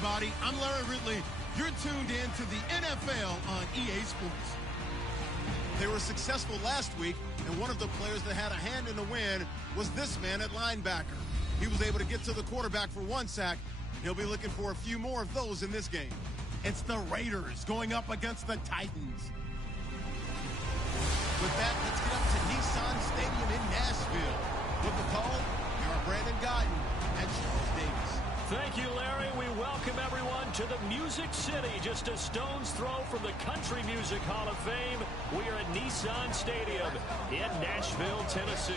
everybody. I'm Larry Ridley. You're tuned in to the NFL on EA Sports. They were successful last week, and one of the players that had a hand in the win was this man at linebacker. He was able to get to the quarterback for 1 sack, and he'll be looking for a few more of those in this game. It's the Raiders going up against the Titans. With that, let's get up to Nissan Stadium in Nashville. With the call, here are Brandon Godden and Charles Davis. Thank you, Larry. We welcome everyone to the Music City, just a stone's throw from the Country Music Hall of Fame. We are at Nissan Stadium in Nashville, Tennessee.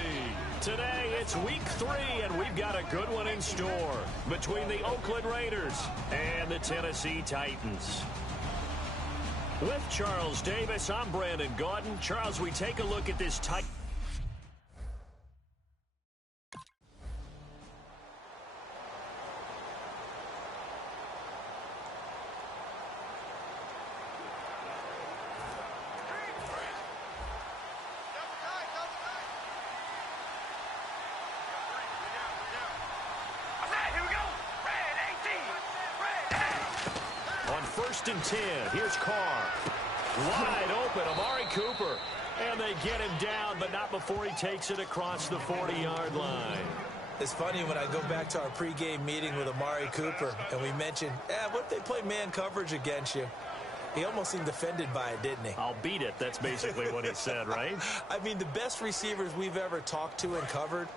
Today, it's week 3, and we've got a good one in store between the Oakland Raiders and the Tennessee Titans. With Charles Davis, I'm Brandon Gaudin. Charles, we take a look at this Titan. First and 10. Here's Carr. Wide open, Amari Cooper. And they get him down, but not before he takes it across the 40-yard line. It's funny when I go back to our pregame meeting with Amari Cooper, and we mentioned, what if they play man coverage against you? He almost seemed offended by it, didn't he? I'll beat it. That's basically what he said, right? I mean, the best receivers we've ever talked to and covered,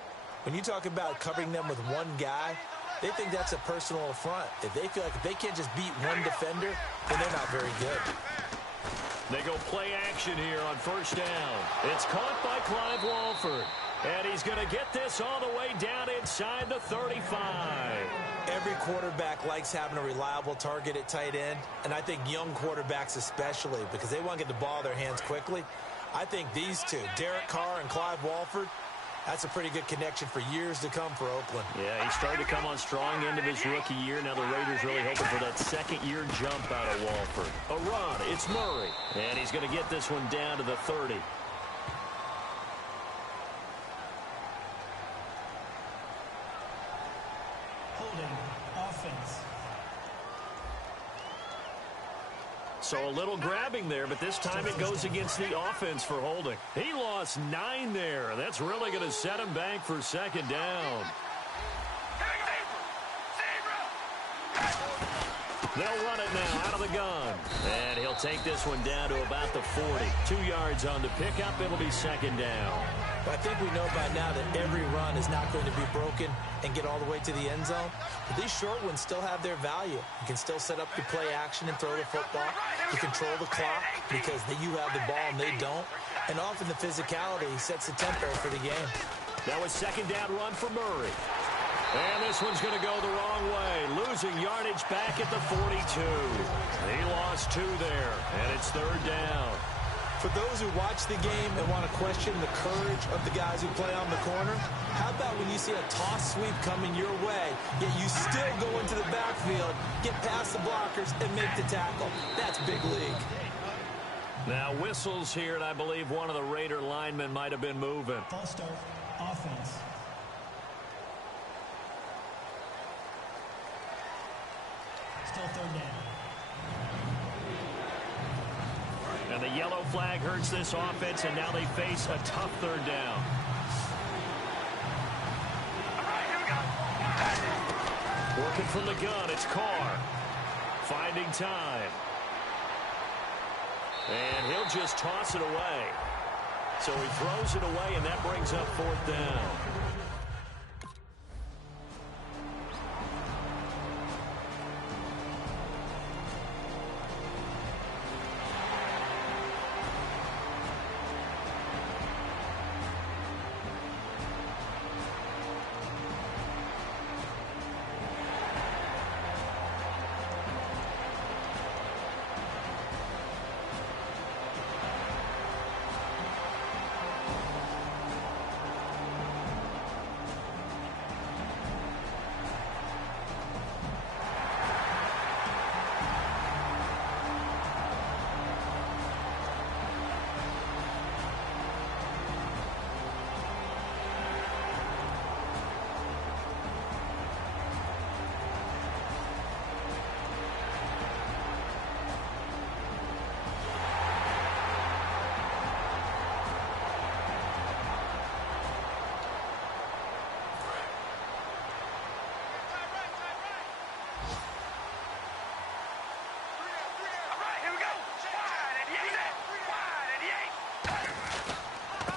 when you talk about covering them with one guy, they think that's a personal affront. If they feel like if they can't just beat one defender, then they're not very good. They go play action here on first down. It's caught by Clive Walford. And he's going to get this all the way down inside the 35. Every quarterback likes having a reliable target at tight end, and I think young quarterbacks especially, because they want to get the ball in their hands quickly. I think these two, Derek Carr and Clive Walford, that's a pretty good connection for years to come for Oakland. Yeah, he started to come on strong end of his rookie year. Now the Raiders really hoping for that second-year jump out of Walford. A run, it's Murray. And he's going to get this one down to the 30. Holding, offense. So a little grabbing there, but this time it goes against the offense for holding. He lost 9 there. That's really going to set him back for second down. They'll run it now out of the gun. And he'll take this one down to about the 40. 2 yards on the pickup. It'll be second down. I think we know by now that every run is not going to be broken and get all the way to the end zone. But these short ones still have their value. You can still set up your play action and throw the football. You control the clock because you have the ball and they don't. And often the physicality sets the tempo for the game. That was second down run for Murray. And this one's going to go the wrong way. Losing yardage back at the 42. He lost 2 there, and it's third down. For those who watch the game and want to question the courage of the guys who play on the corner, how about when you see a toss sweep coming your way, yet you still go into the backfield, get past the blockers, and make the tackle? That's big league. Now whistles here, and I believe one of the Raider linemen might have been moving. False start, offense. Still third down. And the yellow flag hurts this offense, and now they face a tough third down. Working from the gun, it's Carr. Finding time. And he'll just toss it away. So he throws it away, and that brings up fourth down.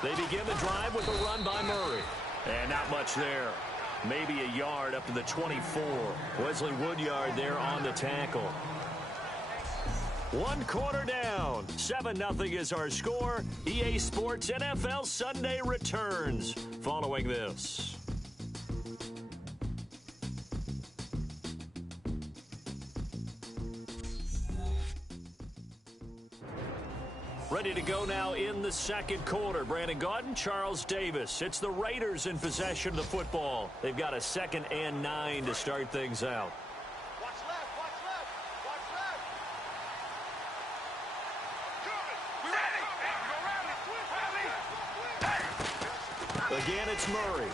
They begin the drive with a run by Murray. And not much there. Maybe a yard up to the 24. Wesley Woodyard there on the tackle. 1 quarter down. 7-0 is our score. EA Sports NFL Sunday returns following this. Ready to go now in the second quarter. Brandon Gaudin, Charles Davis. It's the Raiders in possession of the football. They've got a 2nd and 9 to start things out. Watch left, watch left, watch left. Good. We're ready. Again, it's Murray.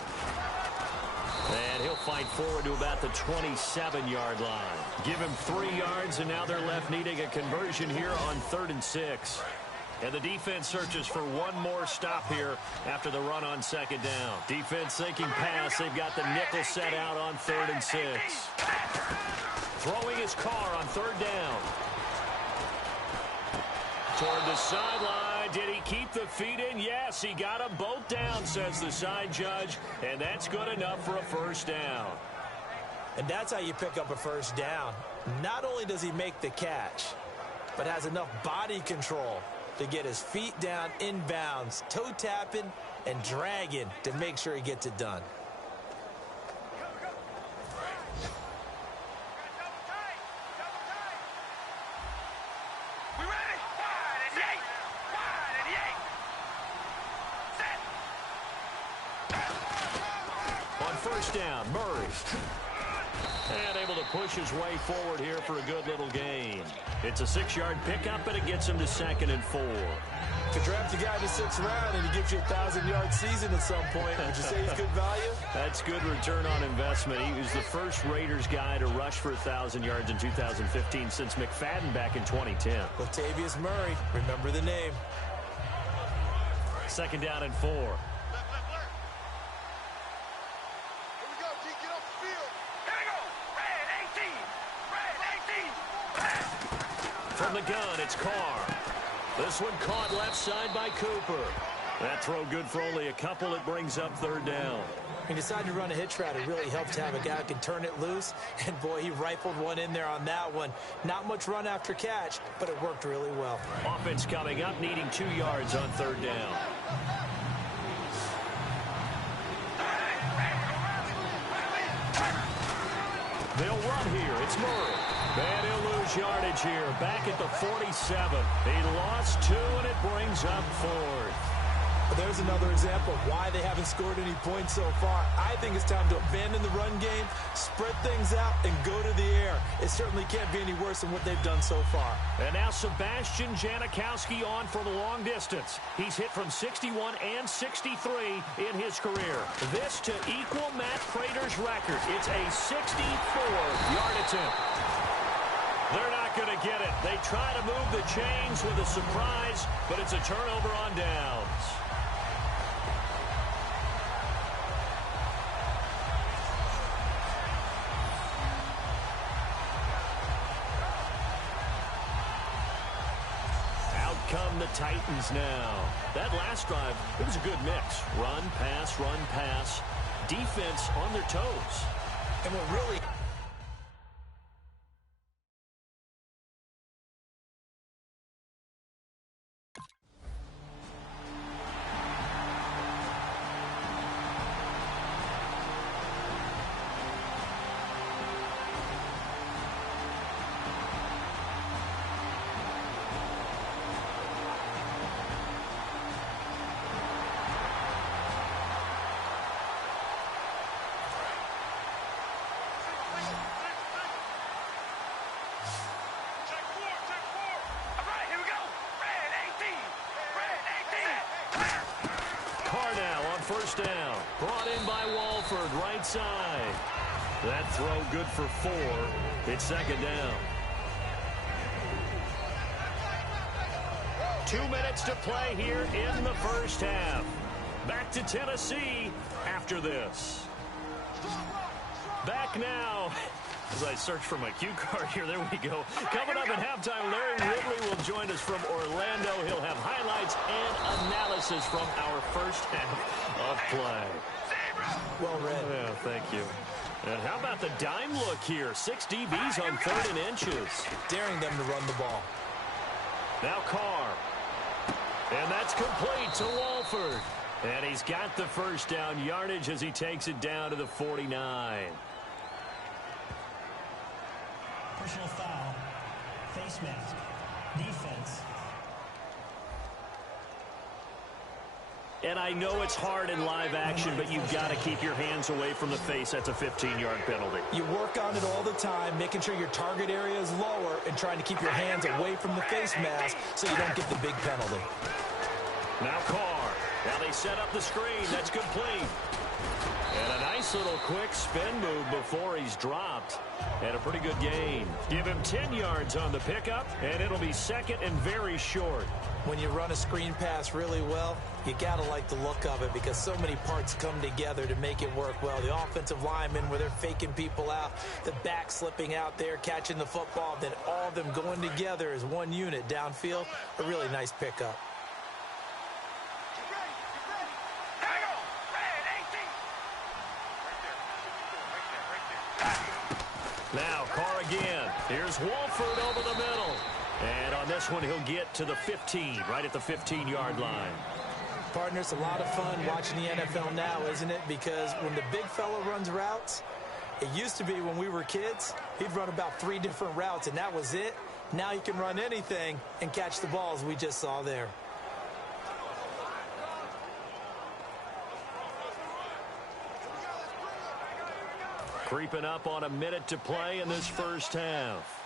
And he'll fight forward to about the 27-yard line. Give him 3 yards, and now they're left needing a conversion here on 3rd and 6. And the defense searches for one more stop here after the run on 2nd down. Defense thinking pass. They've got the nickel set out on 3rd and 6. Throwing his car on 3rd down. Toward the sideline. Did he keep the feet in? Yes, he got them both down, says the side judge. And that's good enough for a 1st down. And that's how you pick up a 1st down. Not only does he make the catch, but has enough body control to get his feet down inbounds, toe tapping and dragging to make sure he gets it done. We ready? Wide and eight. Wide and eight. Set. On 1st down, Murray. And able to push his way forward here for a good little gain. It's a 6-yard pickup, and it gets him to 2nd and 4. To draft a guy in the 6th round and he gives you a 1,000-yard season at some point, would you say he's good value? That's good return on investment. He was the first Raiders guy to rush for 1,000 yards in 2015 since McFadden back in 2010. Latavius Murray, remember the name. 2nd down and 4. From the gun, it's Carr. This one caught left side by Cooper. That throw good for only a couple. It brings up 3rd down. He decided to run a hitch route. It really helped to have a guy who can turn it loose. And, boy, he rifled one in there on that one. Not much run after catch, but it worked really well. Offense coming up, needing 2 yards on 3rd down. They'll run here. It's Murray. And he'll lose yardage here. Back at the 47. He lost 2, and it brings up 4th. There's another example of why they haven't scored any points so far. I think it's time to abandon the run game, spread things out, and go to the air. It certainly can't be any worse than what they've done so far. And now Sebastian Janikowski on for the long distance. He's hit from 61 and 63 in his career. This to equal Matt Prater's record. It's a 64-yard attempt. They're not going to get it. They try to move the chains with a surprise, but it's a turnover on downs. Come the Titans now. That last drive, it was a good mix. Run, pass, defense on their toes. And what really... First down. Brought in by Walford, right side. That throw good for 4. It's 2nd down. 2 minutes to play here in the first half. Back to Tennessee after this. Back now As I search for my cue card here, there we go. Coming up at halftime, Larry Ridley will join us from Orlando. He'll have highlights and analysis from our first half of play. Well read. Yeah, thank you. And how about the dime look here? 6 DBs on 3rd and inches. Daring them to run the ball. Now Carr. And that's complete to Walford. And he's got the first down yardage as he takes it down to the 49. Personal foul. Face mask. Defense. And I know it's hard in live action, but you've got to keep your hands away from the face. That's a 15-yard penalty. You work on it all the time, making sure your target area is lower and trying to keep your hands away from the face mask so you don't get the big penalty. Now Carr. Now they set up the screen. That's complete. And a nice little quick spin move before he's dropped. And a pretty good gain. Give him 10 yards on the pickup, and it'll be second and very short. When you run a screen pass really well, you got to like the look of it because so many parts come together to make it work well. The offensive linemen, where they're faking people out, the back slipping out there, catching the football, then all of them going together as one unit downfield. A really nice pickup. Now Carr again. Here's Walford over the middle. And on this one, he'll get to the 15, right at the 15-yard line. Partner, it's a lot of fun watching the NFL now, isn't it? Because when the big fella runs routes, it used to be when we were kids, he'd run about 3 different routes, and that was it. Now he can run anything and catch the balls we just saw there. Creeping up on a minute to play in this first half.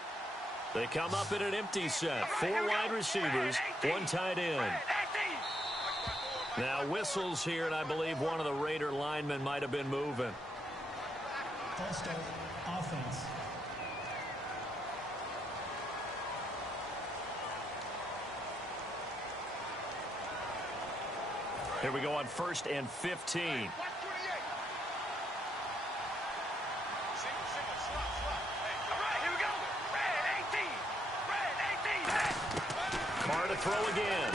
They come up in an empty set. 4 wide receivers, 1 tight end. Now whistles here, and I believe one of the Raider linemen might have been moving. Full start. Offense. Here we go on 1st and 15. Throw again.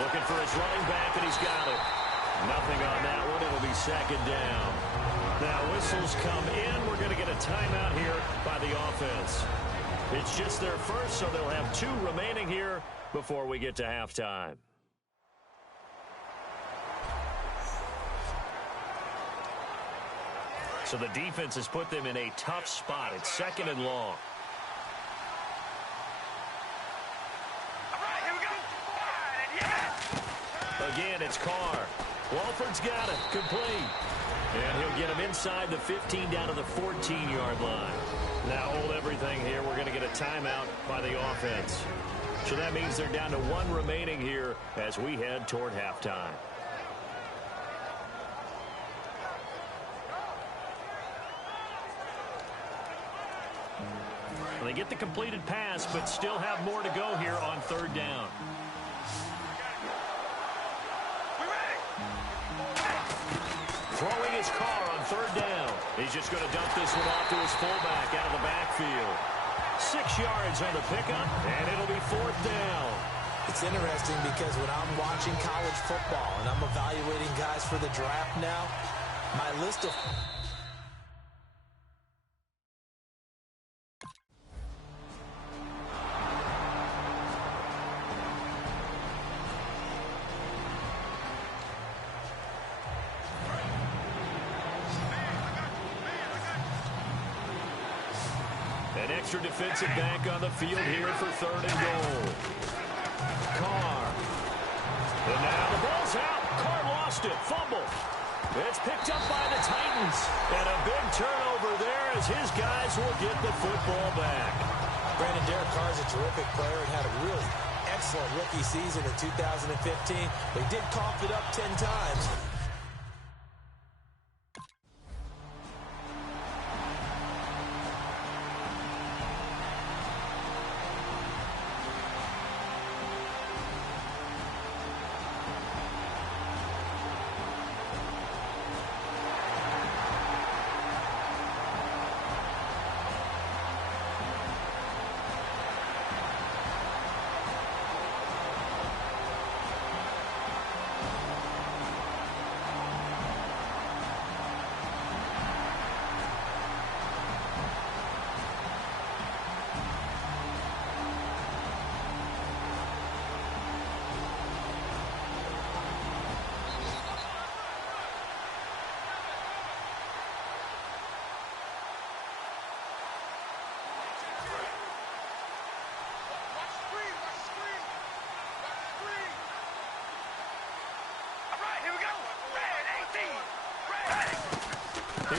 Looking for his running back, and he's got it. Nothing on that one. It'll be 2nd down. Now whistles come in. We're going to get a timeout here by the offense. It's just their first, so they'll have 2 remaining here before we get to halftime. So the defense has put them in a tough spot. It's 2nd and long. Again, it's Carr. Walford's got it. Complete. And he'll get him inside the 15 down to the 14-yard line. Now hold everything here. We're going to get a timeout by the offense. So that means they're down to 1 remaining here as we head toward halftime. They get the completed pass, but still have more to go here on 3rd down. Throwing his Carr on 3rd down. He's just going to dump this one off to his fullback out of the backfield. 6 yards on the pickup, and it'll be 4th down. It's interesting because when I'm watching college football and I'm evaluating guys for the draft now, my list of... An extra defensive back on the field here for 3rd and goal. Carr. And now the ball's out. Carr lost it. Fumble. It's picked up by the Titans. And a big turnover there as his guys will get the football back. Brandon, Derek Carr is a terrific player and had a really excellent rookie season in 2015. But he did cough it up 10 times.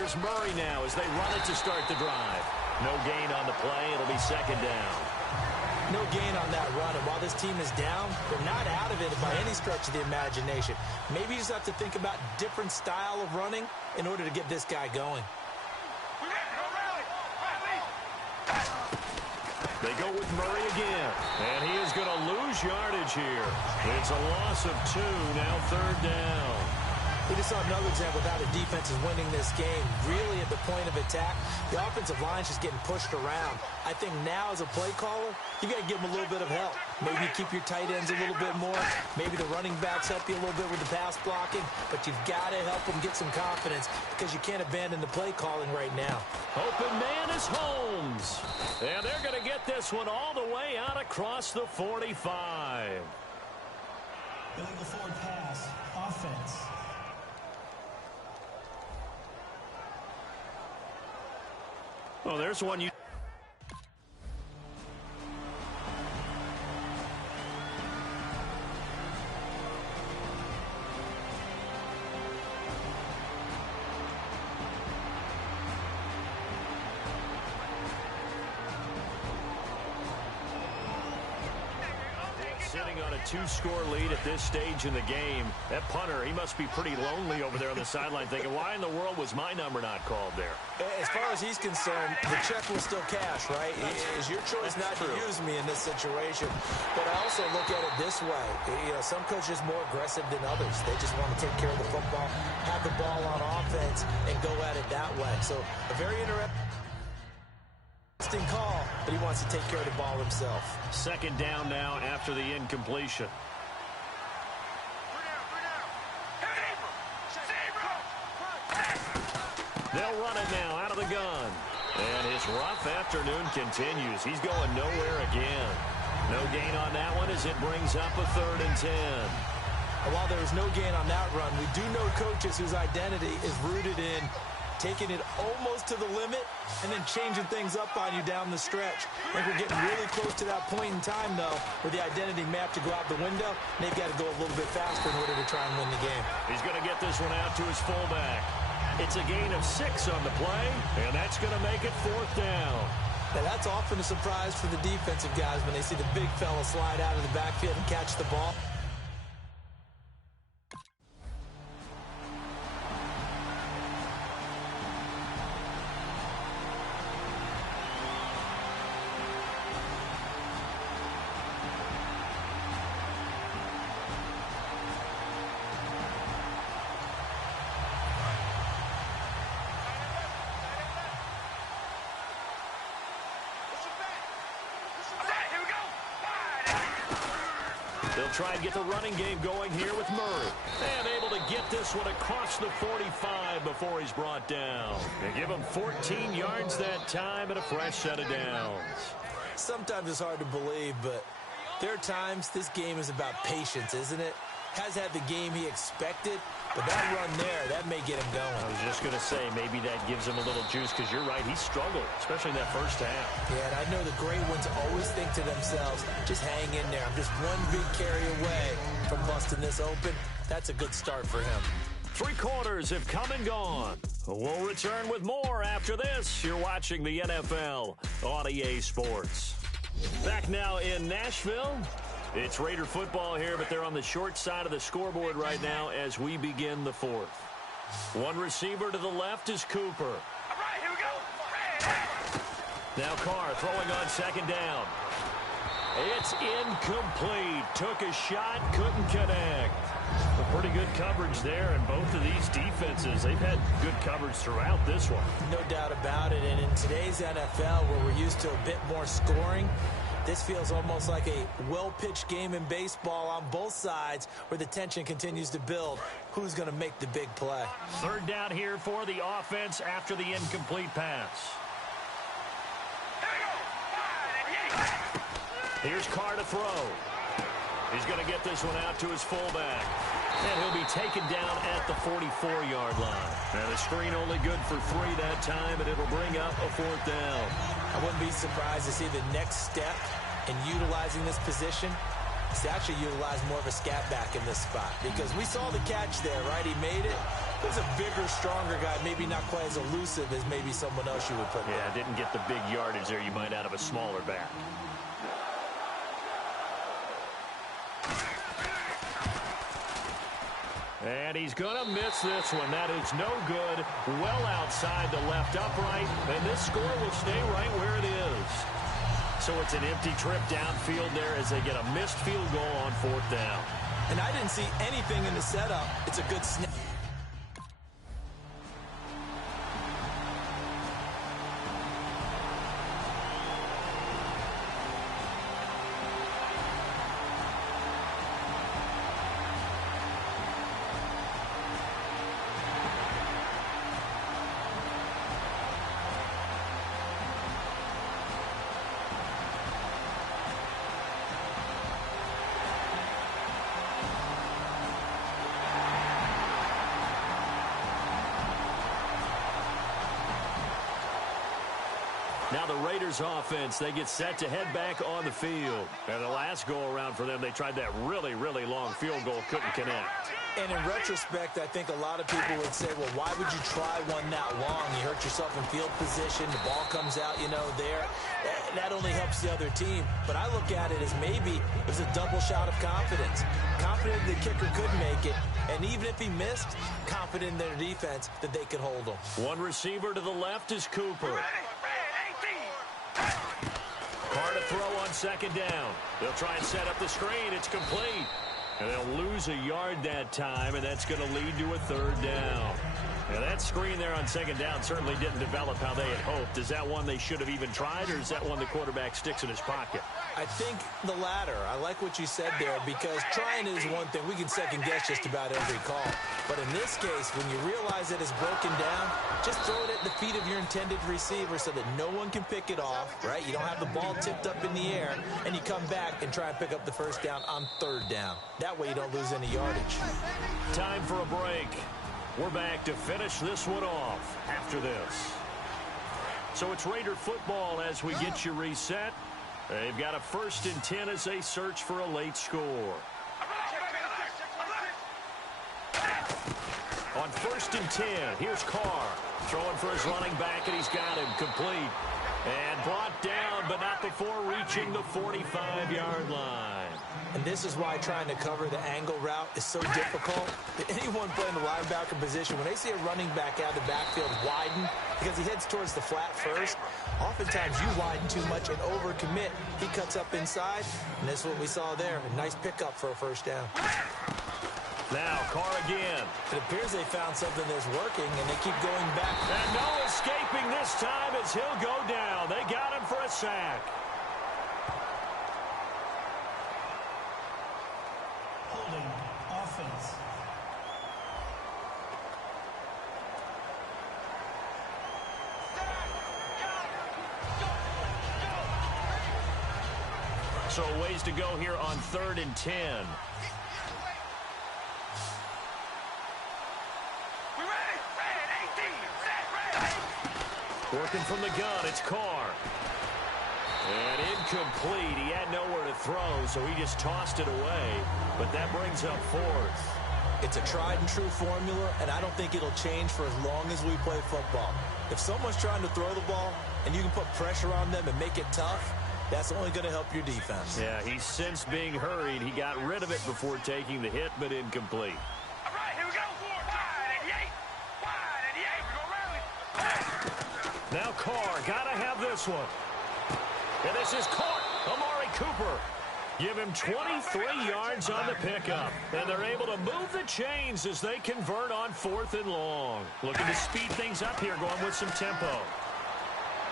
Here's Murray now as they run it to start the drive. No gain on the play. It'll be second down. No gain on that run, and while this team is down, they're not out of it by any stretch of the imagination. Maybe you just have to think about different style of running in order to get this guy going. They go with Murray again, and he is going to lose yardage here. It's a loss of 2, now third down. We just saw another example of how the defense is winning this game. Really at the point of attack, the offensive line's just getting pushed around. I think now as a play caller, you got to give them a little bit of help. Maybe you keep your tight ends a little bit more. Maybe the running backs help you a little bit with the pass blocking. But you've got to help them get some confidence because you can't abandon the play calling right now. Open man is Holmes. And they're going to get this one all the way out across the 45. Illegal forward pass. Offense. Oh, there's one you... Sitting on a 2-score lead at this stage in the game. That punter, he must be pretty lonely over there on the sideline thinking, why in the world was my number not called there? As far as he's concerned, the check will still cash, right? It's your choice not to use me in this situation. But I also look at it this way. You know, some coaches are more aggressive than others. They just want to take care of the football, have the ball on offense, and go at it that way. So a very interesting call, but he wants to take care of the ball himself. Second down now after the incompletion. They'll run it now out of the gun. And his rough afternoon continues. He's going nowhere again. No gain on that one as it brings up a 3rd and 10. And while there is no gain on that run, we do know coaches whose identity is rooted in taking it almost to the limit and then changing things up on you down the stretch. I think we're getting really close to that point in time, though, where the identity map to go out the window, and they've got to go a little bit faster in order to try and win the game. He's going to get this one out to his fullback. It's a gain of 6 on the play, and that's going to make it 4th down. Now, that's often a surprise for the defensive guys when they see the big fella slide out of the backfield and catch the ball. They'll try and get the running game going here with Murray. And able to get this one across the 45 before he's brought down. They give him 14 yards that time and a fresh set of downs. Sometimes it's hard to believe, but there are times this game is about patience, isn't it? Has had the game he expected, but that run there, that may get him going. I was just going to say, maybe that gives him a little juice, because you're right, he struggled, especially in that first half. Yeah, and I know the great ones always think to themselves, just hang in there. I'm just one big carry away from busting this open. That's a good start for him. 3 quarters have come and gone. We'll return with more after this. You're watching the NFL on EA Sports. Back now in Nashville. It's Raider football here, but they're on the short side of the scoreboard right now as we begin the 4th. One receiver to the left is Cooper. All right, here we go. Now Carr throwing on 2nd down. It's incomplete. Took a shot, couldn't connect. A pretty good coverage there, and both of these defenses, they've had good coverage throughout this one. No doubt about it, and in today's NFL, where we're used to a bit more scoring, this feels almost like a well-pitched game in baseball on both sides where the tension continues to build. Who's going to make the big play? 3rd down here for the offense after the incomplete pass. Here's Carr to throw. He's going to get this one out to his fullback. And he'll be taken down at the 44-yard line. And the screen only good for 3 that time, and it'll bring up a 4th down. I wouldn't be surprised to see the next step in utilizing this position is to actually utilize more of a scat back in this spot. Because we saw the catch there, right? He made it, He's a bigger, stronger guy, maybe not quite as elusive as maybe someone else you would put there. Yeah, didn't get the big yardage there you might out of a smaller back. And he's going to miss this one. That is no good. Well outside the left upright. And this score will stay right where it is. So it's an empty trip downfield there as they get a missed field goal on 4th down. And I didn't see anything in the setup. It's a good snap. Now the Raiders offense, they get set to head back on the field. And the last go-around for them, they tried that really, really long field goal, couldn't connect. And in retrospect, I think a lot of people would say, well, why would you try one that long? You hurt yourself in field position. The ball comes out, there. That only helps the other team. But I look at it as maybe it was a double shot of confidence. Confident the kicker could make it. And even if he missed, confident in their defense that they could hold him. One receiver to the left is Cooper. Carr to throw on 2nd down. They'll try and set up the screen. It's complete. And they'll lose a yard that time, and that's going to lead to a 3rd down. Now, that screen there on 2nd down certainly didn't develop how they had hoped. Is that one they should have even tried, or is that one the quarterback sticks in his pocket? I think the latter. I like what you said there, because trying is one thing. We can second-guess just about every call. But in this case, when you realize that it's broken down, just throw it at the feet of your intended receiver so that no one can pick it off, right? You don't have the ball tipped up in the air, and you come back and try and pick up the 1st down on 3rd down. That way you don't lose any yardage. Time for a break. We're back to finish this one off after this. So it's Raider football as we get you reset. They've got a 1st and 10 as they search for a late score. On 1st and 10, here's Carr. Throwing for his running back, and he's got him complete. And brought down, but not before reaching the 45-yard line. And this is why trying to cover the angle route is so difficult. Anyone playing the linebacker position, when they see a running back out of the backfield widen, because he heads towards the flat first, oftentimes you widen too much and overcommit. He cuts up inside, and that's what we saw there. A nice pickup for a 1st down. Now, Carr again. It appears they found something that's working, and they keep going back. And no escaping this time as he'll go down. They got him for a sack. Holding offense. So a ways to go here on 3rd and 10. Working from the gun, it's Carr. And incomplete. He had nowhere to throw, so he just tossed it away. But that brings up 4th. It's a tried-and-true formula, and I don't think it'll change for as long as we play football. If someone's trying to throw the ball, and you can put pressure on them and make it tough, that's only going to help your defense. Yeah, he's since being hurried. He got rid of it before taking the hit, but incomplete. All right, here we go. Wide and yay. Wide and yay. We go rally. Now Carr, got to have this one. And this is caught. Amari Cooper. Give him 23 yards on the pickup. And they're able to move the chains as they convert on 4th and long. Looking to speed things up here, going with some tempo.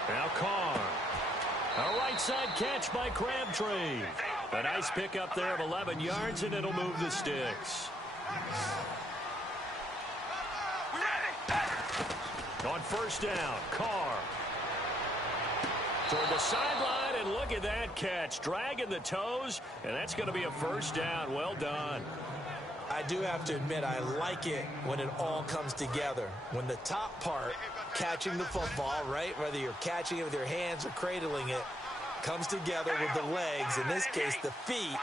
Now Carr. A right side catch by Crabtree. A nice pickup there of 11 yards, and it'll move the sticks. On 1st down, Carr. Toward the sideline, and look at that catch. Dragging the toes, and that's going to be a 1st down. Well done. I do have to admit, I like it when it all comes together. When the top part, catching the football, right, whether you're catching it with your hands or cradling it, comes together with the legs, in this case the feet,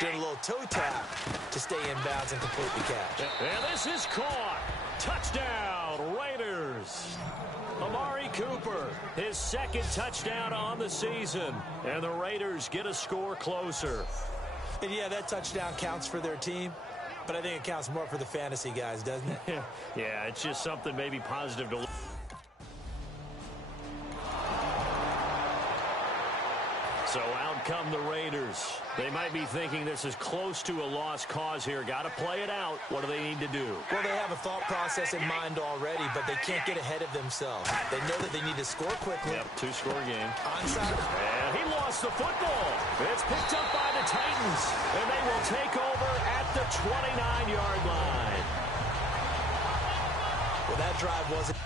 doing a little toe tap to stay in bounds and complete the catch. And this is caught. Touchdown, Raiders. Amari Cooper, his second touchdown on the season. And the Raiders get a score closer. And yeah, that touchdown counts for their team, but I think it counts more for the fantasy guys, doesn't it? Yeah, it's just something maybe positive to look. So out come the Raiders. They might be thinking this is close to a lost cause here. Got to play it out. What do they need to do? Well, they have a thought process in mind already, but they can't get ahead of themselves. They know that they need to score quickly. Yep, two-score game. Onside. And he lost the football. It's picked up by the Titans, and they will take over at the 29-yard line. Well, that drive wasn't...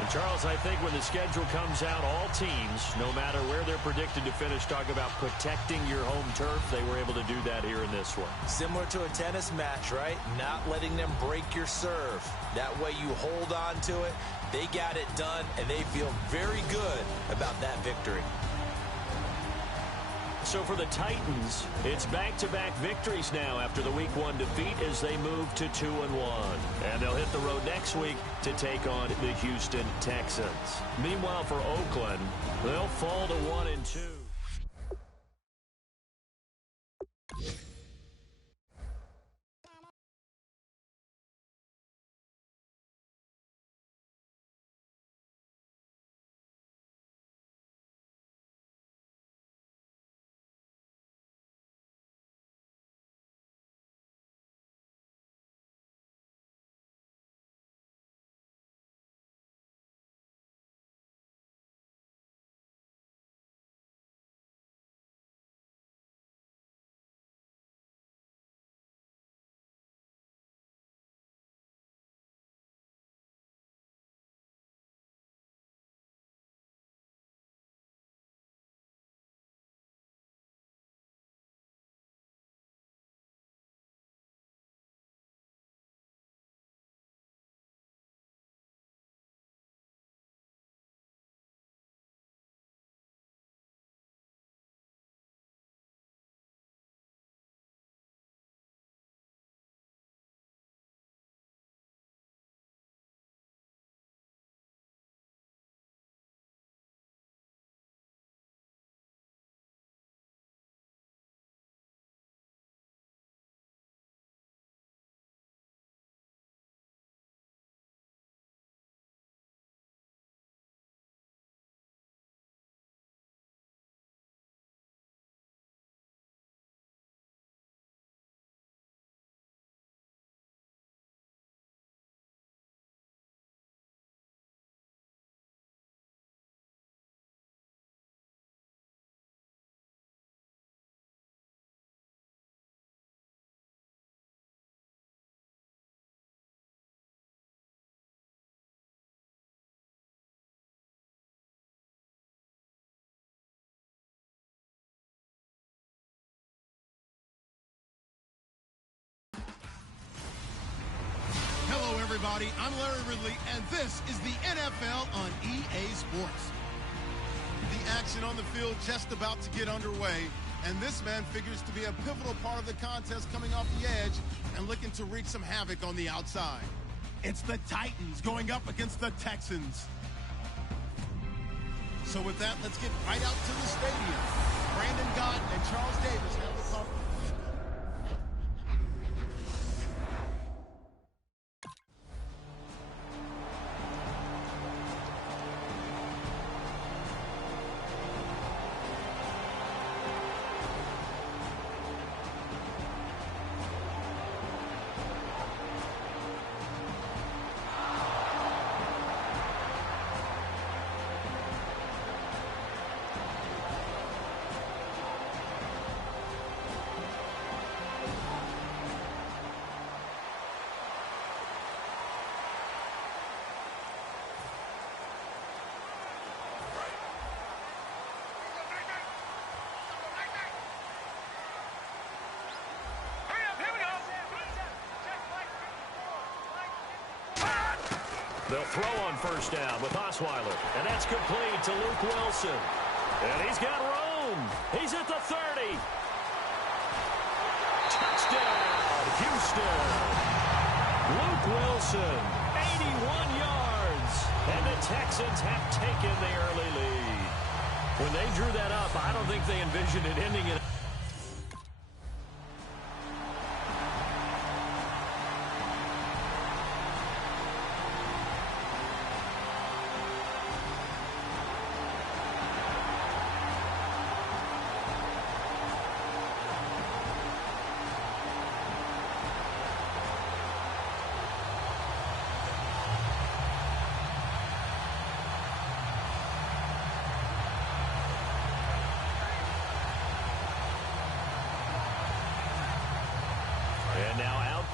And Charles, I think when the schedule comes out, all teams, no matter where they're predicted to finish, talk about protecting your home turf. They were able to do that here in this one. Similar to a tennis match, right? Not letting them break your serve. That way you hold on to it. They got it done, and they feel very good about that victory. So for the Titans, it's back-to-back victories now after the Week 1 defeat as they move to 2-1. And they'll hit the road next week to take on the Houston Texans. Meanwhile, for Oakland, they'll fall to 1-2. Hello, everybody. I'm Larry Ridley, and this is the NFL on EA Sports. The action on the field just about to get underway, and this man figures to be a pivotal part of the contest coming off the edge and looking to wreak some havoc on the outside. It's the Titans going up against the Texans. So with that, let's get right out to the stadium. Brandon Gott and Charles Davis have the call. They'll throw on first down with Osweiler. And that's complete to Luke Wilson. And he's got room. He's at the 30. Touchdown, Houston. Luke Wilson, 81 yards. And the Texans have taken the early lead. When they drew that up, I don't think they envisioned it ending in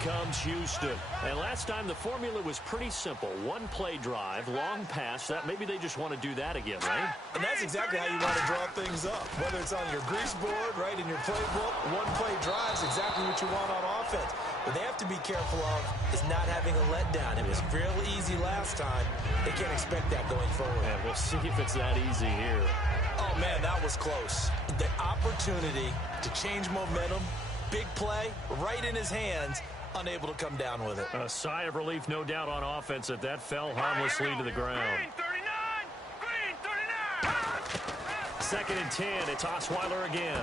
comes Houston. And last time the formula was pretty simple. One play drive, long pass. That maybe they just want to do that again, right? And that's exactly how you want to draw things up. Whether it's on your grease board, right, in your playbook, one play drive is exactly what you want on offense. What they have to be careful of is not having a letdown. It was real easy last time. They can't expect that going forward. And we'll see if it's that easy here. Oh, man, that was close. The opportunity to change momentum, big play, right in his hands, unable to come down with it. A sigh of relief, no doubt, on offense that fell harmlessly to the ground. Green 39. 2nd and 10. It's Osweiler again.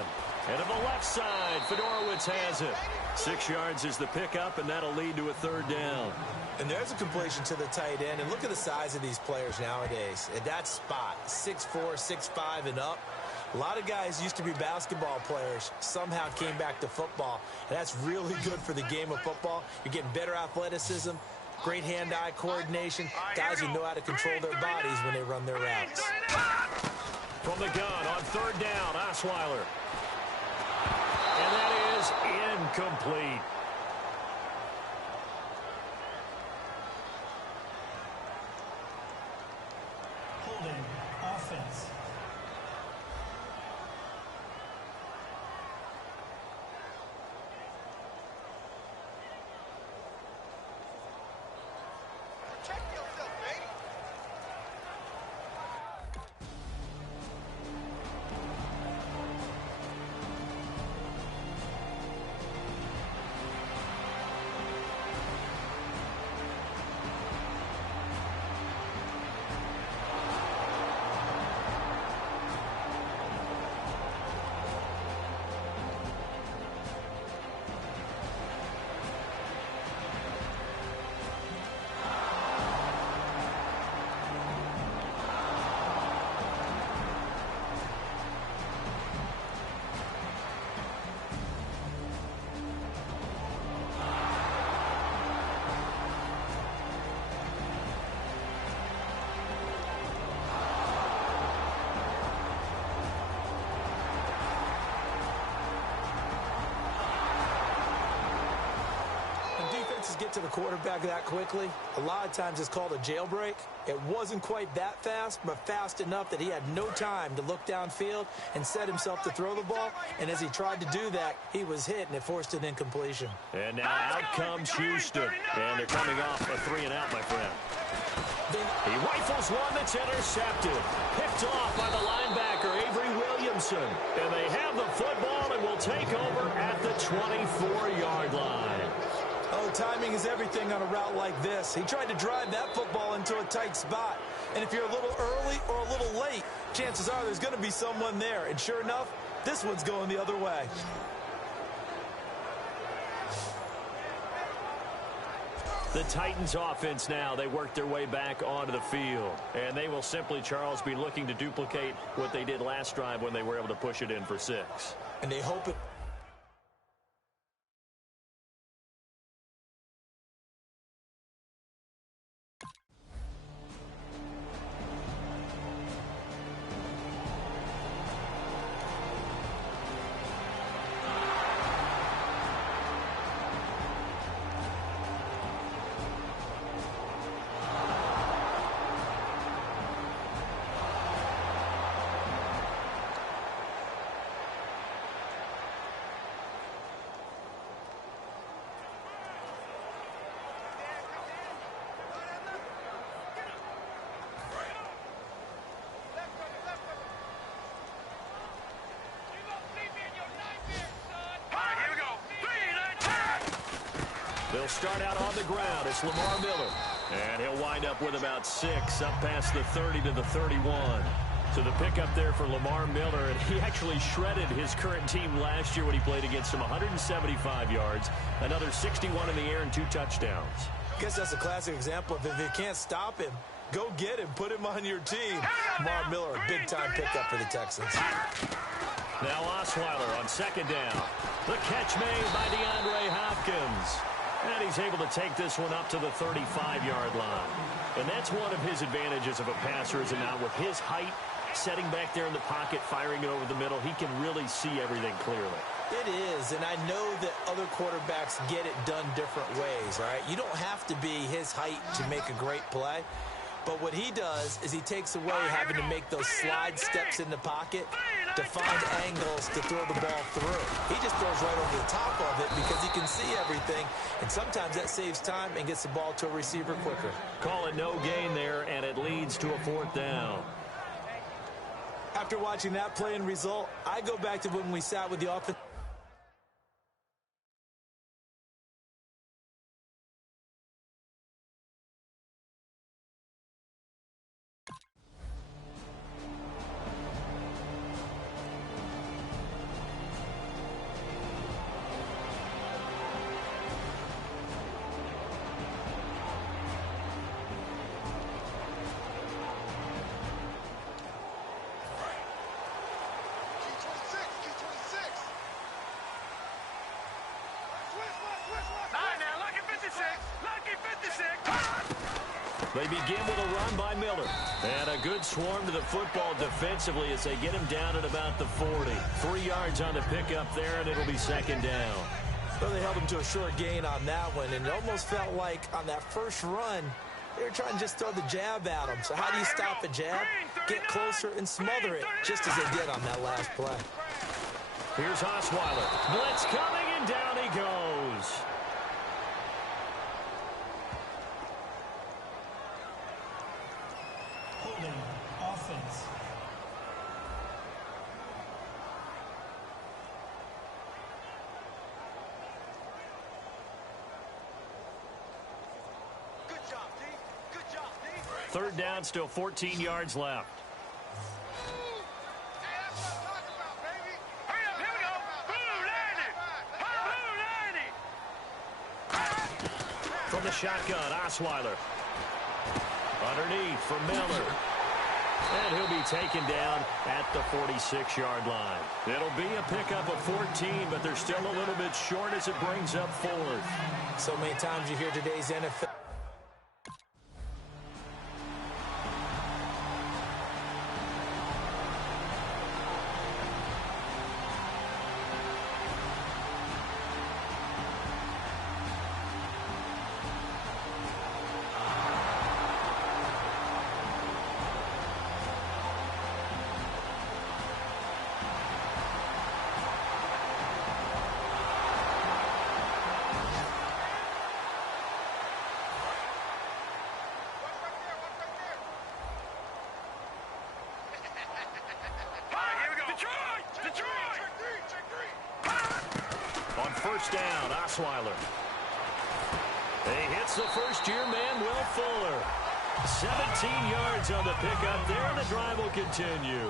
And to the left side, Fedorowicz has it. 6 yards is the pickup, and that'll lead to a 3rd down. And there's a completion to the tight end. And look at the size of these players nowadays. At that spot, 6'4", 6'5", and up. A lot of guys used to be basketball players, somehow came back to football, and that's really good for the game of football. You're getting better athleticism, great hand-eye coordination, guys who know how to control their bodies when they run their routes. From the gun on 3rd down, Osweiler. And that is incomplete. Holding offense. Check yourself, baby. Get to the quarterback that quickly. A lot of times it's called a jailbreak. It wasn't quite that fast, but fast enough that he had no time to look downfield and set himself to throw the ball. And as he tried to do that, he was hit, and it forced an incompletion. And now out comes Houston. And they're coming off a 3-and-out, my friend. He rifles one that's intercepted. Picked off by the linebacker, Avery Williamson. And they have the football and will take over at the 24-yard line. Oh, timing is everything on a route like this. He tried to drive that football into a tight spot. And if you're a little early or a little late, chances are there's going to be someone there. And sure enough, this one's going the other way. The Titans offense now, they work their way back onto the field. And they will simply, Charles, be looking to duplicate what they did last drive when they were able to push it in for 6. And they hope it... He'll start out on the ground. It's Lamar Miller. And he'll wind up with about 6, up past the 30 to the 31. So the pickup there for Lamar Miller, and he actually shredded his current team last year when he played against them. 175 yards, another 61 in the air, and 2 touchdowns. I guess that's a classic example of if you can't stop him, go get him, put him on your team. Lamar Miller, a big-time pickup for the Texans. Now Osweiler on second down. The catch made by DeAndre Hopkins. And he's able to take this one up to the 35-yard line. And that's one of his advantages of a passer, is it not? With his height, setting back there in the pocket, firing it over the middle, he can really see everything clearly. It is, and I know that other quarterbacks get it done different ways, all right? You don't have to be his height to make a great play. But what he does is he takes away having to make those slide steps in the pocket to find angles to throw the ball through. He just throws right over the top of it because he can see everything, and sometimes that saves time and gets the ball to a receiver quicker. Call it no gain there, and it leads to a 4th down. After watching that play and result, I go back to when we sat with the offense. They begin with a run by Miller. And a good swarm to the football defensively as they get him down at about the 40. 3 yards on the pickup there, and it'll be 2nd down. Well, they held him to a short gain on that one, and it almost felt like on that first run, they were trying to just throw the jab at him. So how do you stop a jab? Get closer and smother it, just as they did on that last play. Here's Osweiler. Blitz coming, and down he goes. Holding offense. Good job, D. Good job, D. 3rd down, still 14 yards left. From the shotgun, Osweiler. Underneath for Miller. And he'll be taken down at the 46-yard line. It'll be a pickup of 14, but they're still a little bit short as it brings up 4th. So many times you hear today's NFL. On 1st down, Osweiler. He hits the first-year man, Will Fuller. 17 yards on the pickup there, and the drive will continue.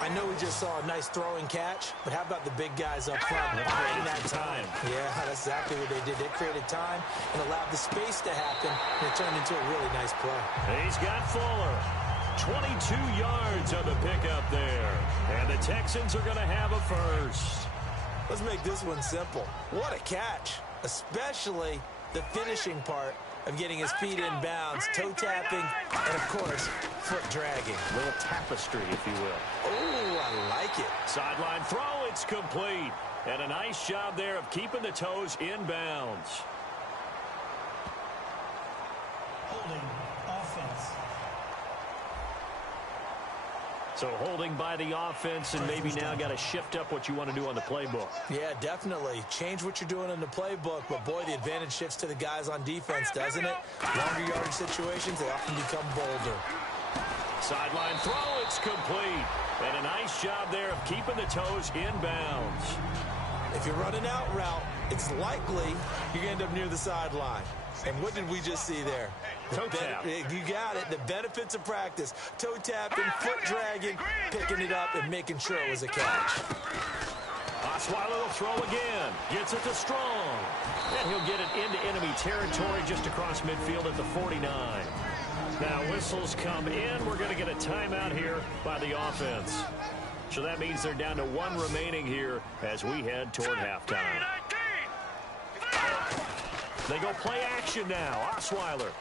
I know we just saw a nice throwing catch, but how about the big guys up front buying that time? Yeah, that's exactly what they did. They created time and allowed the space to happen, and it turned into a really nice play. He's got Fuller. 22 yards on the pickup there. And the Texans are going to have a first. Let's make this one simple. What a catch, especially the finishing part of getting his feet in bounds, toe tapping, and, of course, foot dragging. A little tapestry, if you will. Oh, I like it. Sideline throw, it's complete. And a nice job there of keeping the toes in bounds. Holding offense. So holding by the offense, and maybe now got to shift up what you want to do on the playbook. Yeah, definitely. Change what you're doing in the playbook, but boy, the advantage shifts to the guys on defense, doesn't it? Longer yardage situations, they often become bolder. Sideline throw, it's complete. And a nice job there of keeping the toes in bounds. If you're running out route, it's likely you're going to end up near the sideline. And what did we just see there? Toe tap. You got it. The benefits of practice. Toe tapping, foot dragging, picking it up, and making sure it was a catch. Osweiler will throw again. Gets it to Strong. And he'll get it into enemy territory just across midfield at the 49. Now whistles come in. We're going to get a timeout here by the offense. So that means they're down to 1 remaining here as we head toward halftime. They go play action now. Osweiler.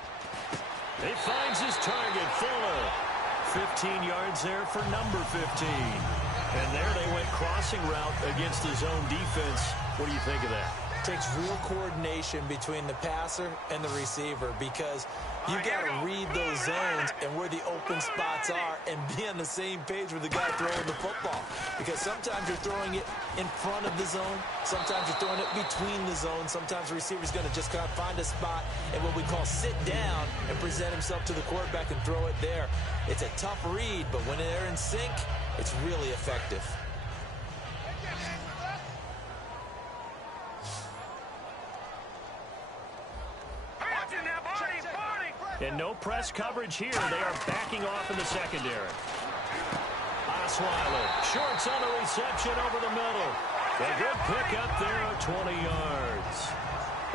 He finds his target, Fuller. 15 yards there for number 15. And there they went crossing route against the zone defense. What do you think of that? Takes real coordination between the passer and the receiver because you've got to read those zones and where the open spots are and be on the same page with the guy throwing the football. Because sometimes you're throwing it in front of the zone. Sometimes you're throwing it between the zones. Sometimes the receiver's going to just kind of find a spot and what we call sit down and present himself to the quarterback and throw it there. It's a tough read, but when they're in sync, it's really effective. And no press coverage here. They are backing off in the secondary. Osweiler, shorts on the reception over the middle. A good pickup there of 20 yards.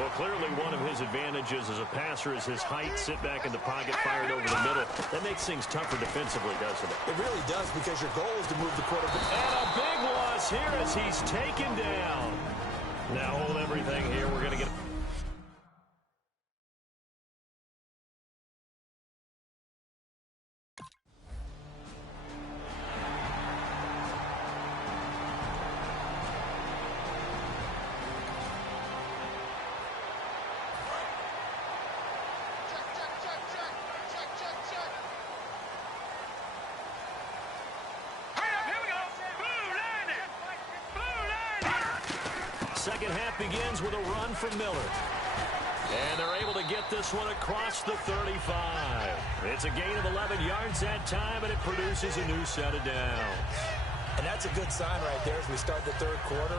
Well, clearly one of his advantages as a passer is his height. Sit back in the pocket, fired over the middle. That makes things tougher defensively, doesn't it? It really does because your goal is to move the quarterback. And a big loss here as he's taken down. Now hold everything here. We're going to get... Second half begins with a run from Miller. And they're able to get this one across the 35. It's a gain of 11 yards that time, and it produces a new set of downs. And that's a good sign right there as we start the third quarter.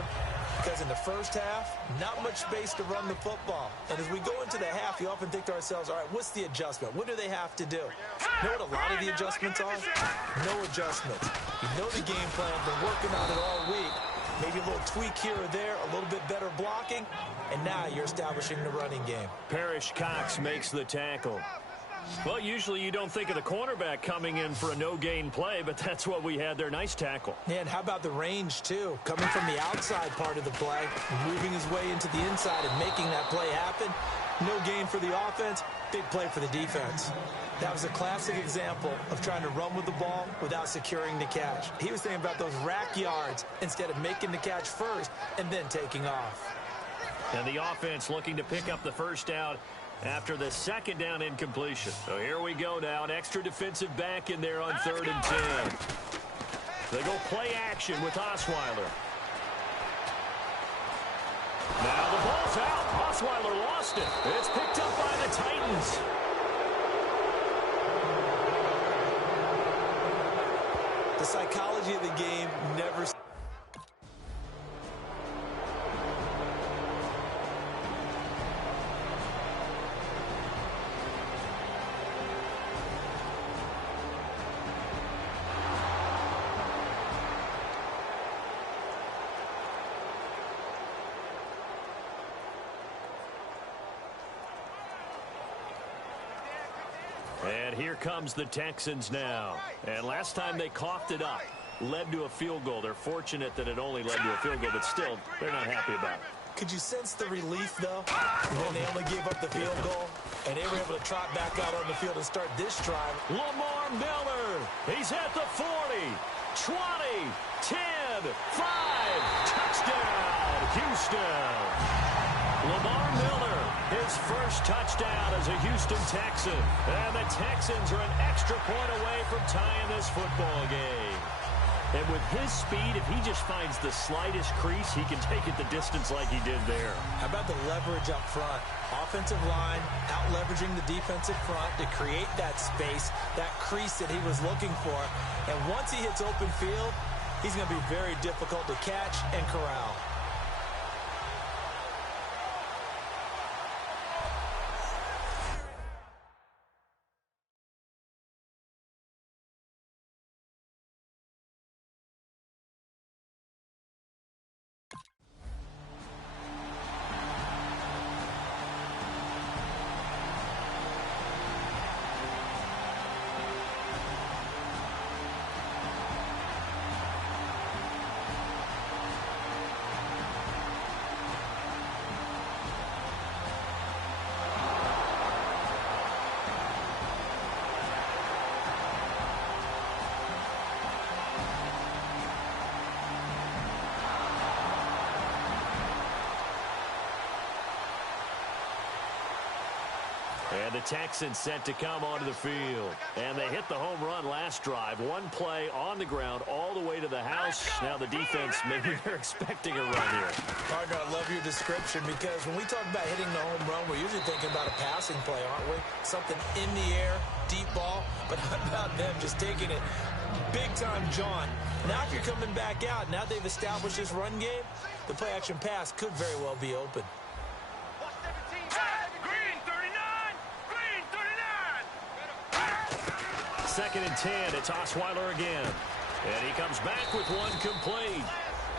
Because in the first half, not much space to run the football. And as we go into the half, you often think to ourselves, all right, what's the adjustment? What do they have to do? You know what a lot of the adjustments are? No adjustments. You know the game plan, been working on it all week. Maybe a little tweak here or there, a little bit better blocking, and now you're establishing the running game. Parrish Cox makes the tackle. Well, usually you don't think of the cornerback coming in for a no-gain play, but that's what we had there. Nice tackle. And how about the range, too? Coming from the outside part of the play, moving his way into the inside and making that play happen. No gain for the offense, big play for the defense. That was a classic example of trying to run with the ball without securing the catch. He was thinking about those rack yards instead of making the catch first and then taking off. And the offense looking to pick up the first down after the second down incompletion. So here we go now. An extra defensive back in there on 3rd and 10. They go play action with Osweiler. Now the ball's out. Osweiler lost it. It's picked up by the Titans. The psychology of the game never... And here comes the Texans now. And last time they coughed it up, led to a field goal. They're fortunate that it only led to a field goal, but still, they're not happy about it. Could you sense the relief, though, when they only gave up the field goal, and they were able to trot back out on the field and start this drive? Lamar Miller, he's at the 40, 20, 10, 5, touchdown, Houston. Lamar Miller, his first touchdown as a Houston Texan. And the Texans are an extra point away from tying this football game. And with his speed, if he just finds the slightest crease, he can take it the distance like he did there. How about the leverage up front? Offensive line out-leveraging the defensive front to create that space, that crease that he was looking for. And once he hits open field, he's going to be very difficult to catch and corral. And the Texans set to come onto the field. And they hit the home run last drive. One play on the ground all the way to the house. Now the defense, maybe they're expecting a run here. Partner, I love your description because when we talk about hitting the home run, we're usually thinking about a passing play, aren't we? Something in the air, deep ball. But how about them just taking it big-time John? Now if you're coming back out, now they've established this run game, the play-action pass could very well be open. Second and 10, it's Osweiler again. And he comes back with one complete.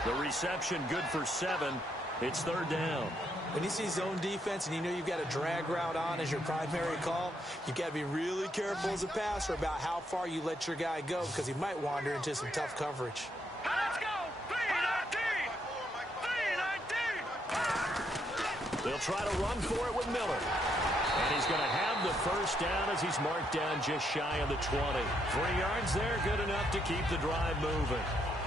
The reception good for 7. It's third down. When you see zone defense and you know you've got a drag route on as your primary call, you've got to be really careful as a passer about how far you let your guy go because he might wander into some tough coverage. Let's go! 319! 319! They'll try to run for it with Miller. And he's going to have the first down as he's marked down just shy of the 20. 3 yards there, good enough to keep the drive moving.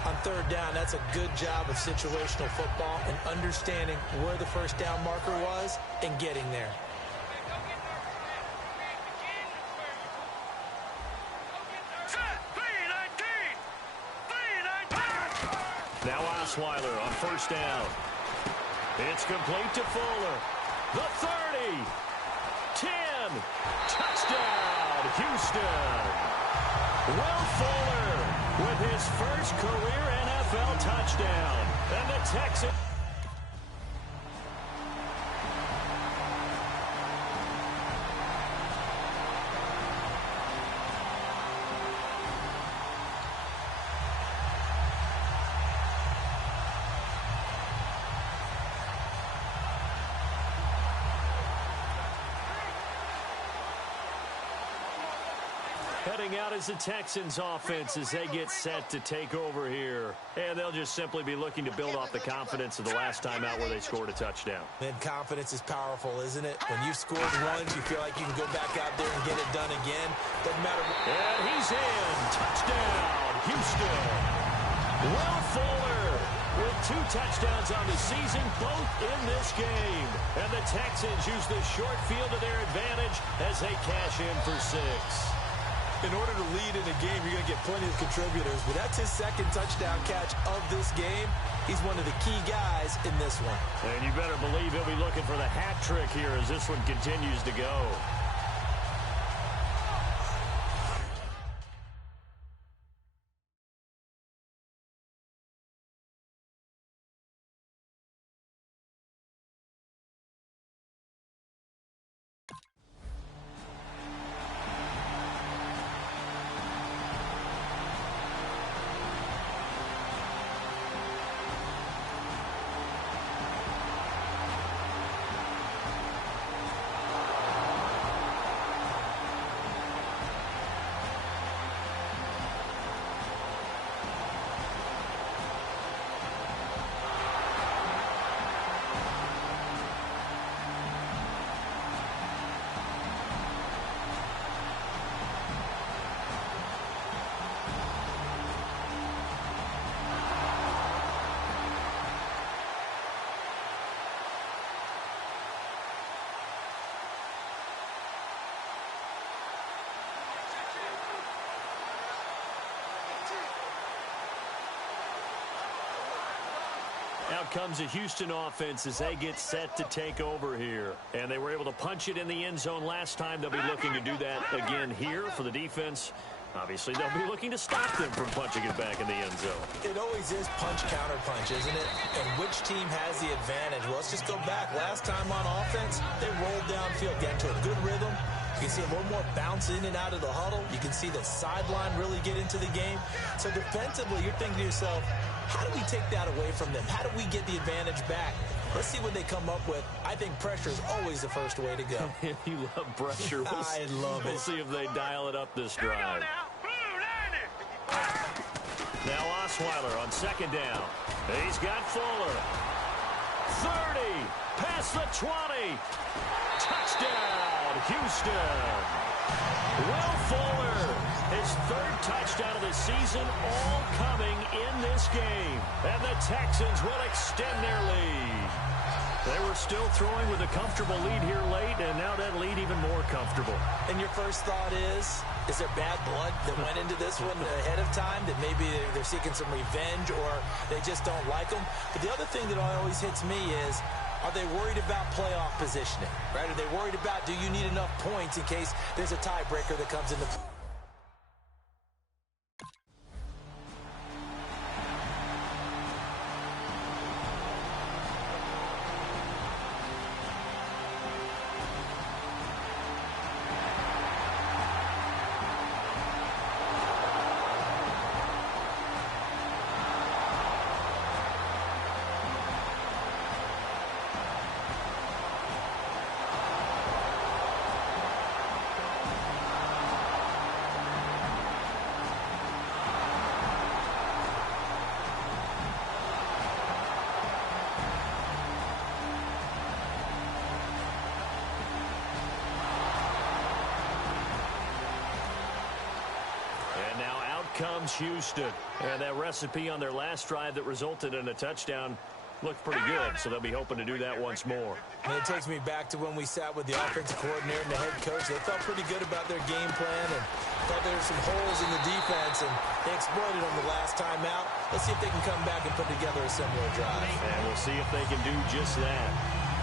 On third down, that's a good job of situational football and understanding where the first down marker was and getting there. Now Osweiler on first down. It's complete to Fuller. The 30. 10. Touchdown, Houston. Will Fuller with his first career NFL touchdown. And the Texans... Heading out as the Texans offense as they get set to take over here. And they'll just simply be looking to build off the confidence of the last time out where they scored a touchdown. And confidence is powerful, isn't it? When you've scored once, you feel like you can go back out there and get it done again. Doesn't matter. And he's in. Touchdown, Houston. Will Fuller with 2 touchdowns on the season, both in this game. And the Texans use the short field to their advantage as they cash in for 6. In order to lead in a game, you're going to get plenty of contributors. But that's his second touchdown catch of this game. He's one of the key guys in this one. And you better believe he'll be looking for the hat trick here as this one continues to go. Out comes a Houston offense as they get set to take over here. And they were able to punch it in the end zone last time. They'll be looking to do that again here for the defense. Obviously, they'll be looking to stop them from punching it back in the end zone. It always is punch-counter-punch, isn't it? And which team has the advantage? Well, let's just go back. Last time on offense, they rolled downfield, got into a good rhythm. You can see a little more bounce in and out of the huddle. You can see the sideline really get into the game. So defensively, you're thinking to yourself, how do we take that away from them? How do we get the advantage back? Let's see what they come up with. I think pressure is always the first way to go. You love pressure. I love it. We'll see if they dial it up this drive. Now Osweiler on second down. He's got Fuller. 30. Past the 20. Touchdown, Houston. Will Fuller, his 3rd touchdown of the season, all coming in this game. And the Texans will extend their lead. They were still throwing with a comfortable lead here late, and now that lead even more comfortable. And your first thought is there bad blood that went into this one ahead of time, that maybe they're seeking some revenge or they just don't like them? But the other thing that always hits me is, are they worried about playoff positioning, right? Are they worried about, do you need enough points in case there's a tiebreaker that comes into play? Comes Houston, and that recipe on their last drive that resulted in a touchdown looked pretty good, so they'll be hoping to do that once more. And it takes me back to when we sat with the offensive coordinator and the head coach. They felt pretty good about their game plan and thought there were some holes in the defense, and they exploited them the last time out. Let's see if they can come back and put together a similar drive. And we'll see if they can do just that.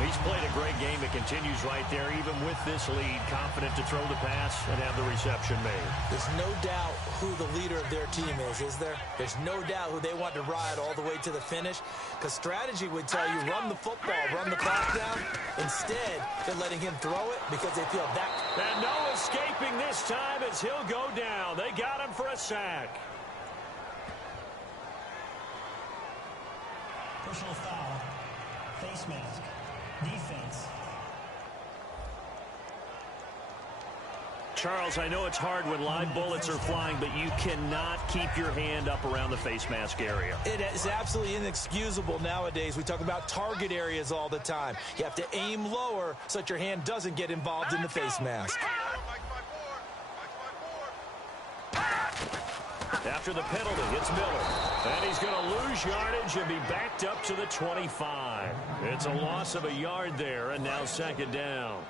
He's played a great game. It continues right there, even with this lead, confident to throw the pass and have the reception made. There's no doubt who the leader of their team is there? There's no doubt who they want to ride all the way to the finish, because strategy would tell you run the football, run the clock down. Instead, they're letting him throw it because they feel that. And no escaping this time as he'll go down. They got him for a sack. Personal foul. Face mask. Defense. Charles, I know it's hard when live bullets are flying, but you cannot keep your hand up around the face mask area. It is absolutely inexcusable nowadays. We talk about target areas all the time. You have to aim lower so that your hand doesn't get involved in the face mask. After the penalty, it's Miller. And he's going to lose yardage and be backed up to the 25. It's a loss of a yard there, and now second down.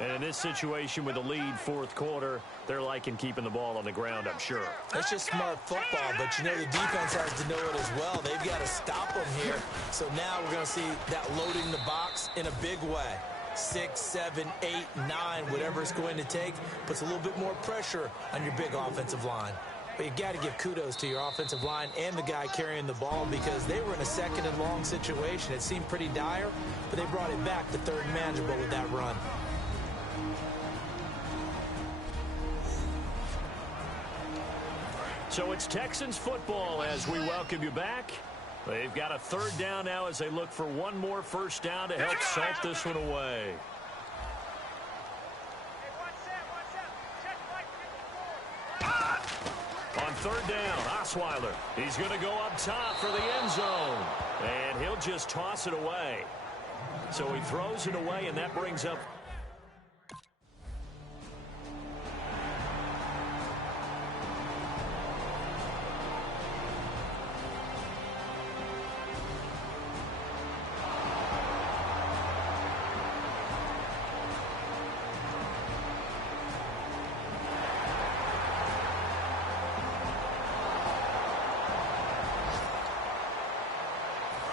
And in this situation with a lead fourth quarter, they're liking keeping the ball on the ground, I'm sure. That's just smart football, but you know the defense has to know it as well. They've got to stop them here. So now we're going to see that loading the box in a big way. 6, 7, 8, 9, whatever it's going to take, puts a little bit more pressure on your big offensive line. But you got to give kudos to your offensive line and the guy carrying the ball, because they were in a second and long situation. It seemed pretty dire, but they brought it back to third and manageable with that run. So it's Texans football as we welcome you back. They've got a third down now as they look for one more first down to help salt this one away. On third down, Osweiler. He's going to go up top for the end zone. And he'll just toss it away. So he throws it away, and that brings up...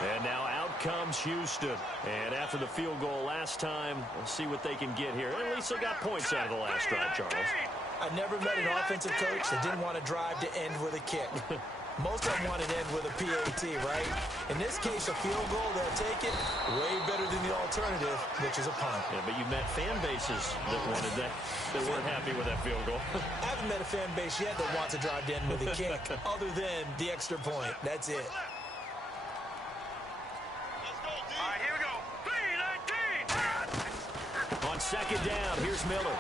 And now out comes Houston. And after the field goal last time, we'll see what they can get here. At least they got points out of the last drive, Charles. I never met an offensive coach that didn't want to drive to end with a kick. Most of them want to end with a PAT, right? In this case, a field goal, they'll take it way better than the alternative, which is a punt. Yeah, but you met fan bases that wanted that weren't happy with that field goal. I haven't met a fan base yet that wants to drive to end with a kick, other than the extra point. That's it. On second down, here's Miller.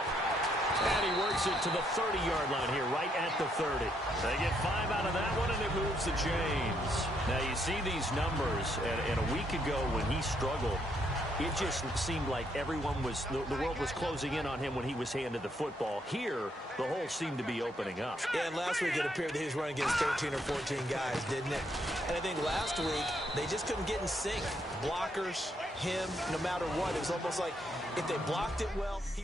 And he works it to the 30-yard line here, right at the 30. They get 5 out of that one, and it moves the chains. Now, you see these numbers, and a week ago when he struggled, It just seemed like everyone was, the world was closing in on him when he was handed the football. Here, the hole seemed to be opening up. Yeah, and last week it appeared that he was running against 13 or 14 guys, didn't it? And I think last week, they just couldn't get in sync. Blockers, him, no matter what. It was almost like if they blocked it well, he